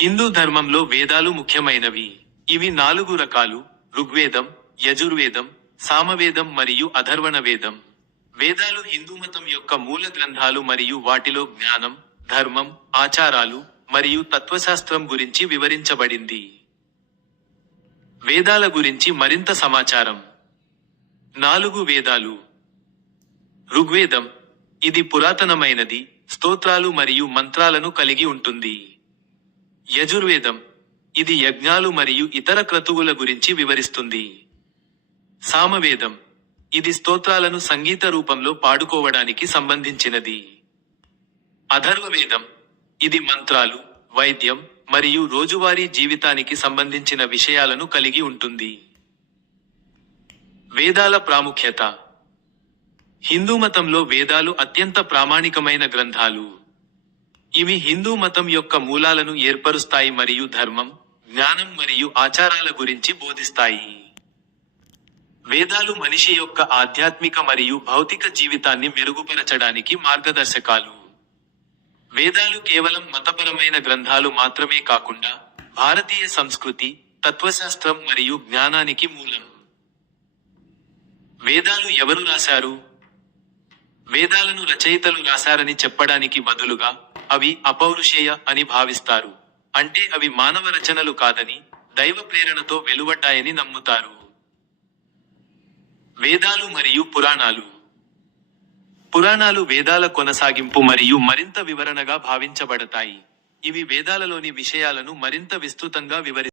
హిందూ ధర్మంలో వేదాలు ముఖ్యమైనవి. ఇవి నాలుగు రకాలు ఋగ్వేదం యజుర్వేదం సామవేదం మరియు అధర్వణ వేదం వేదాలు హిందూ మతం యొక్క మూల గ్రంథాలు మరియు వాటిలో జ్ఞానం ధర్మం ఆచారాలు మరియు తత్వశాస్త్రం గురించి వివరించబడింది. వేదాల గురించి మరింత సమాచారం. నాలుగు వేదాలు. ఋగ్వేదం ఇది పురాతనమైనది స్తోత్రాలు మరియు మంత్రాలను కలిగి ఉంటుంది. యజుర్వేదం ఇది యజ్ఞాలు మరియు ఇతర క్రతువుల గురించి వివరిస్తుంది. సామవేదం ఇది స్తోత్రాలను సంగీత రూపంలో పాడుకోవడానికి సంబంధించినది. అధర్వవేదం ఇది మంత్రాలు వైద్యం మరియు రోజువారీ జీవితానికి సంబంధించిన విషయాలను కలిగి ఉంటుంది. వేదాల ప్రాముఖ్యత హిందూ మతంలో వేదాలు అత్యంత ప్రామాణికమైన గ్రంథాలు. ఇవి హిందూ మతం యొక్క మూలాలను ఏర్పరుస్తాయి మరియు ధర్మం జ్ఞానం మరియు ఆచారాల గురించి బోధిస్తాయి. వేదాలు మనిషి యొక్క ఆధ్యాత్మిక మరియు భౌతిక జీవితాన్ని మెరుగుపరచడానికి మార్గదర్శకాలు. వేదాలు కేవలం మతపరమైన గ్రంథాలు మాత్రమే కాకుండా భారతీయ సంస్కృతి తత్వశాస్త్రం మరియు జ్ఞానానికి మూలం. వేదాలు ఎవరు రాశారు? వేదాలను రచయితలు రాశారని చెప్పడానికి బదులుగా అవి అపౌరుషేయ అని భావిస్తారు. అంటే అవి మానవ రచనలు కాదని దైవ ప్రేరణతో వెలువడ్డాయని నమ్ముతారు. వేదాలు మరియు పురాణాలు. పురాణాలు వేదాల కొనసాగింపు మరియు మరింత వివరణగా భావించబడతాయి. ఇవి వేదాలలోని విషయాలను మరింత విస్తృతంగా వివరి